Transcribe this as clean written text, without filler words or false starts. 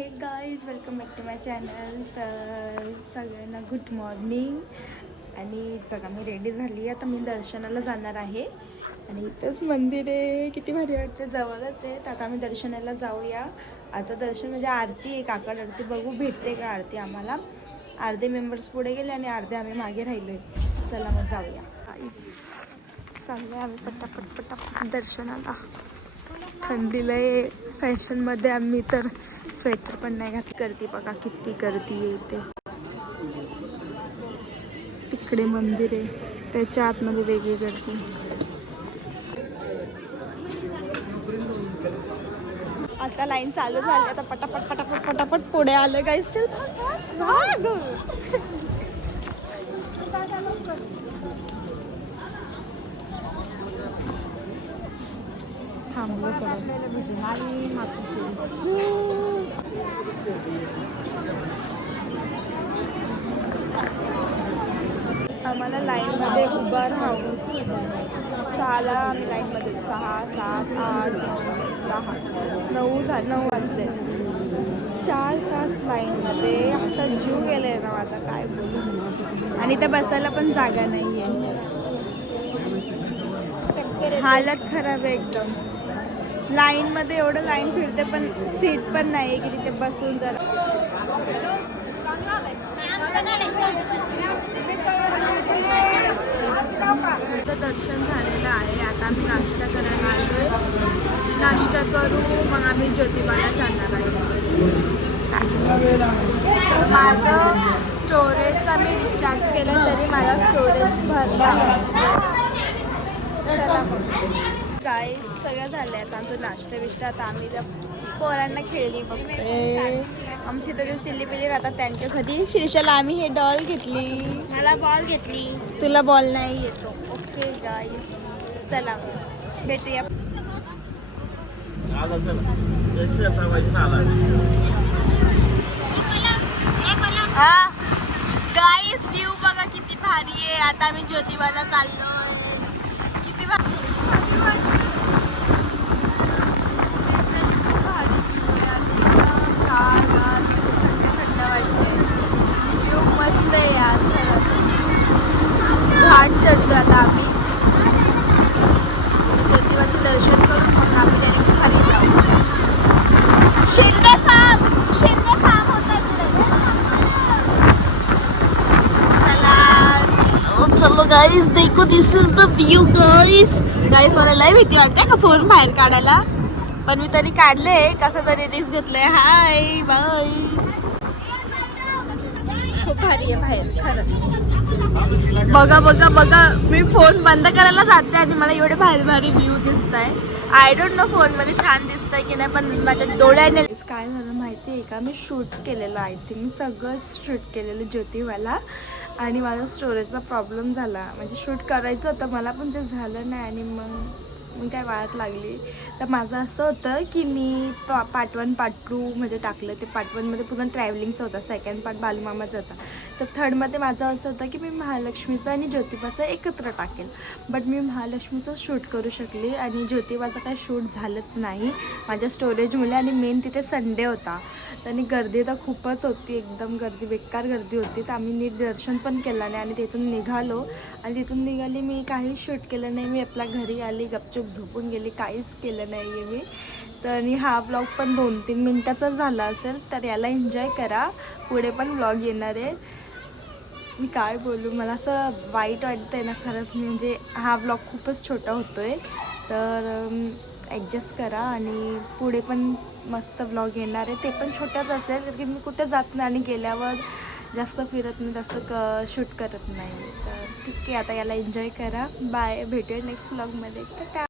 हे guys welcome back to my channel. तर सगळ्यांना गुड मॉर्निंग. आणि बघा मी रेडी झाली. आता मी दर्शनाला जाणार आहे आणि इथंच मंदिर आहे. किती भारी वाटतं, जवळच आहे. तर आता आम्ही दर्शनाला जाऊया. आता दर्शन म्हणजे आरती आहे, काकड आरती. बघू भेटते का आरती आम्हाला. अर्धे मेंबर्स पुढे गेले आणि अर्धे आम्ही मागे राहिलो आहे. चला मग जाऊया. चालले आम्ही पटापट पटापट दर्शनाला. थंडीला आहे. फॅशनमध्ये आम्ही तर स्वेटर पण नाही घातली. गर्दी बघा किती गर्दी आहे इथे. तिकडे मंदिर आहे, त्याच्या आतमध्ये वेगळी गर्दी. आता लाईन चालू झाली. आता पटापट पटापट पटापट पुढे आलं गाईस. चल थांबलो आम्हाला लाईनमध्ये उभं राहून 6ला आम्ही लाईनमध्ये 6, 7, 8, 9, 10, 9 वाजले. 4 तास लाईनमध्ये असा जीव गेलाय ना माझा, काय बोलू. आणि त्या बसायला पण जागा नाही आहे. हालत खराब आहे एकदम. लाईनमध्ये एवढं लाईन फिरते पण सीट पण नाही की तिथे बसून जरा. दर्शन झालेलं आहे. आता आम्ही नाश्ता करायला आलोय. नाश्ता करू मग आम्ही ज्योतिबाला जाणार आहे. माझं स्टोरेजचा मी रिचार्ज केलं तरी माझा स्टोरेज भरला. काय सगळं झालं आहे. आता आमचं नाश्ता बिष्टा. आता आम्ही पोरांना खेळली बघतोय. आमची तर चिल्ली पिल्ली राहतात त्यांच्या घरी. शीर्षाला आम्ही हे डॉल घेतली. मला बॉल घेतली. तुला बॉल नाही येतो. ओके गाईस चला भेटूया. गाईस व्ह्यू बघा किती भारी आहे. आता आम्ही ज्योतिबाला चाललोय. किती भारी मस्त आहे यार. घाट चढतो आता आम्ही. ज्योतिबाचं दर्शन करून मग आम्ही त्याने खाली जाऊ. शिंदे फार्म होता इकडे. चलो गाईज देखो, दिस इज द व्यू गाईज. मला लय भीती वाटते का फोन बाहेर काढायला, पण मी तरी काढले. कसं तरी रिस्क घेतलंय. Hi bye. खूप भारी आहे बाहेर खरंच. बघा बघा बघा, मी फोन बंद करायला जाते आणि मला एवढे भारी भारी व्ह्यू दिसत आहे. आय डोंट नो फोनमध्ये छान दिसतंय की नाही, पण माझ्या डोळ्याने काय झालं माहिती आहे का. मी शूट केलेलं आहे. मी सगळं शूट केलेलं ज्योतिबाला आणि माझा स्टोरेजचा प्रॉब्लेम झाला. म्हणजे शूट करायचं होतं मला पण ते झालं नाही. आणि मग काय वाट लागली. तर माझं असं होतं की मी पार्ट 1 पार्ट 2 म्हणजे टाकलं. ते पार्ट 1मध्ये पूर्ण ट्रॅव्हलिंगचं होतं. सेकंड पार्ट बालूमामाचं होता. तर थर्डमध्ये माझं असं होतं की मी महालक्ष्मीचं आणि ज्योतिबाचं एकत्र टाकेल. बट मी महालक्ष्मीचं शूट करू शकली आणि ज्योतिबाचं काही शूट झालंच नाही माझ्या स्टोरेजमुळे. आणि मेन तिथे संडे होता. आणि गर्दी तर खूपच होती, एकदम गर्दी, बेकार गर्दी होती. तर आम्ही नीट दर्शन पण केलं नाही आणि तिथून निघालो. आणि तिथून निघाली मी काही शूट केलं नाही. मी आपल्या घरी आली, गपचूप झोपून गेली, काहीच केलं नाही आहे मी. तर आणि हा ब्लॉग पण 2-3 मिनटाचाच झाला असेल. तर याला एन्जॉय करा. पुढे पण ब्लॉग येणार आहे. मी काय बोलू, मला असं वाईट वाटतं आहे ना खरंच. म्हणजे हा ब्लॉग खूपच छोटा होतो आहे. तर ॲडजस्ट करा. आणि पुढे पण मस्त ब्लॉग येणार आहे. ते पण छोटाच असेल की मी कुठं जात नाही आणि गेल्यावर जास्त फिरत नाही, जास्त शूट करत नाही. तर ठीक आहे, आता याला एन्जॉय करा. बाय, भेटूया नेक्स्ट ब्लॉगमध्ये. तर